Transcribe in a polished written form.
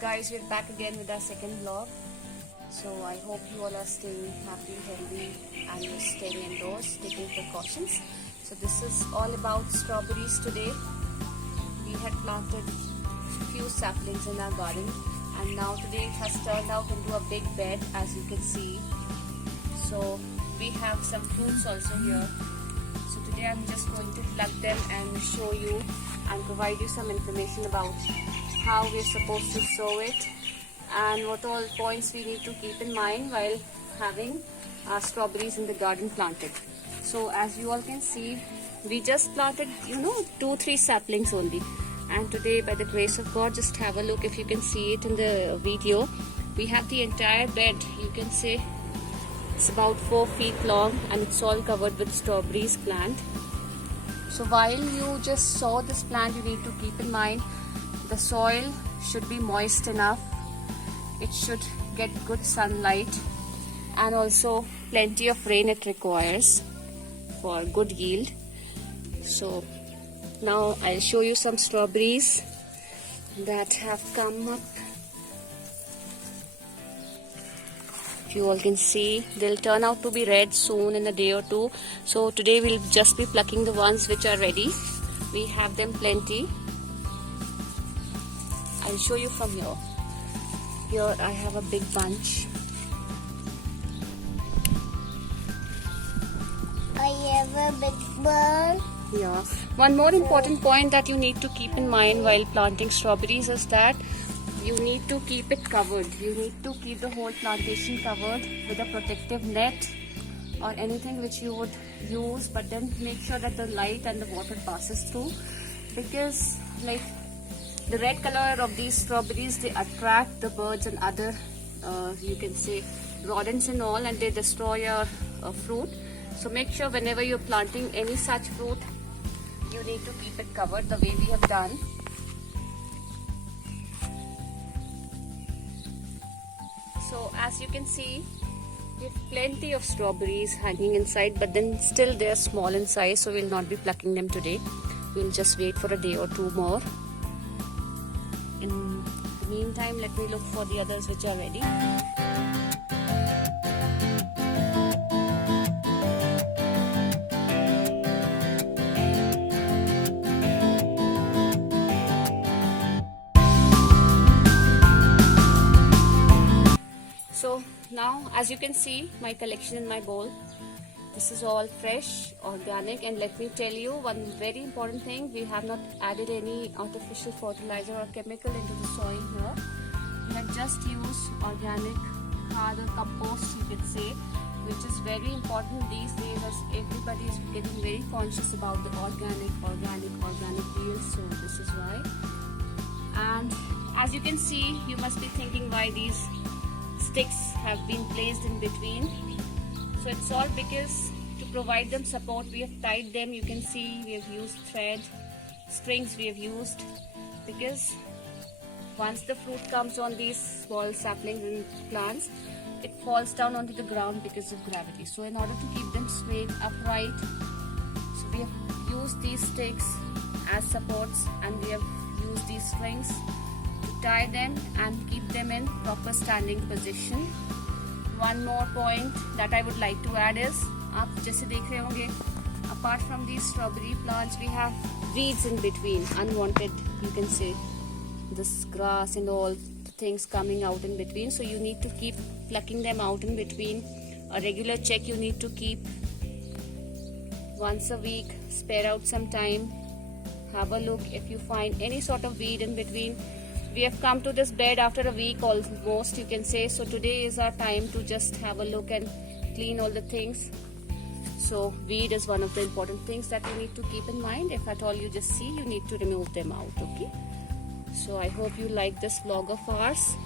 Guys, we're back again with our second vlog. So I hope you all are staying happy, healthy, and you're staying indoors, taking precautions. So this is all about strawberries today. We had planted few saplings in our garden, and now today it has turned out into a big bed, as you can see. So we have some fruits also here. So today I'm just going to pluck them and show you and provide you some information about how we're supposed to sow it and what all points we need to keep in mind while having our strawberries in the garden planted. So as you all can see, we just planted 2-3 saplings only, and today by the grace of God, just have a look if you can see it in the video, we have the entire bed. You can say it's about 4 feet long and it's all covered with strawberries plant. So while you just sow this plant, you need to keep in mind the soil should be moist enough, it should get good sunlight, and also plenty of rain it requires for good yield. So now I'll show you some strawberries that have come up. If you all can see, they'll turn out to be red soon in a day or two. So today we'll just be plucking the ones which are ready. We have them plenty. I'll show you from here. Here I have a big bunch. I have a big bird. Yeah. One more important point that you need to keep in mind while planting strawberries is that you need to keep it covered. You need to keep the whole plantation covered with a protective net or anything which you would use, but then make sure that the light and the water passes through, because like the red color of these strawberries, they attract the birds and other you can say rodents and all, and they destroy your fruit. So make sure whenever you're planting any such fruit, you need to keep it covered the way we have done. So as you can see, we have plenty of strawberries hanging inside, but then still they are small in size, so we'll not be plucking them today. We'll just wait for a day or two more. In the meantime, let me look for the others which are ready. So now, as you can see, my collection in my bowl, this is all fresh, organic, and let me tell you one very important thing, we have not added any artificial fertilizer or chemical into the soil here. We have just used organic khad or compost, you could say, which is very important these days as everybody is getting very conscious about the organic yields, so this is why. And as you can see, you must be thinking why these sticks have been placed in between. So it's all because to provide them support, we have tied them. You can see we have used thread, strings we have used, because once the fruit comes on these small saplings and plants, it falls down onto the ground because of gravity. So in order to keep them straight, upright, so we have used these sticks as supports, and we have used these strings to tie them and keep them in proper standing position. One more point that I would like to add is, आप जैसे देख रहे होंगे, apart from these strawberry plants, we have weeds in between, unwanted, you can say, this grass and all things coming out in between. So you need to keep plucking them out in between. A regular check you need to keep once a week. Spare out some time. Have a look if you find any sort of weed in between. We have come to this bed after a week almost, you can say. So today is our time to just have a look and clean all the things. So weed is one of the important things that you need to keep in mind. If at all you just see, you need to remove them out, okay? So I hope you like this vlog of ours.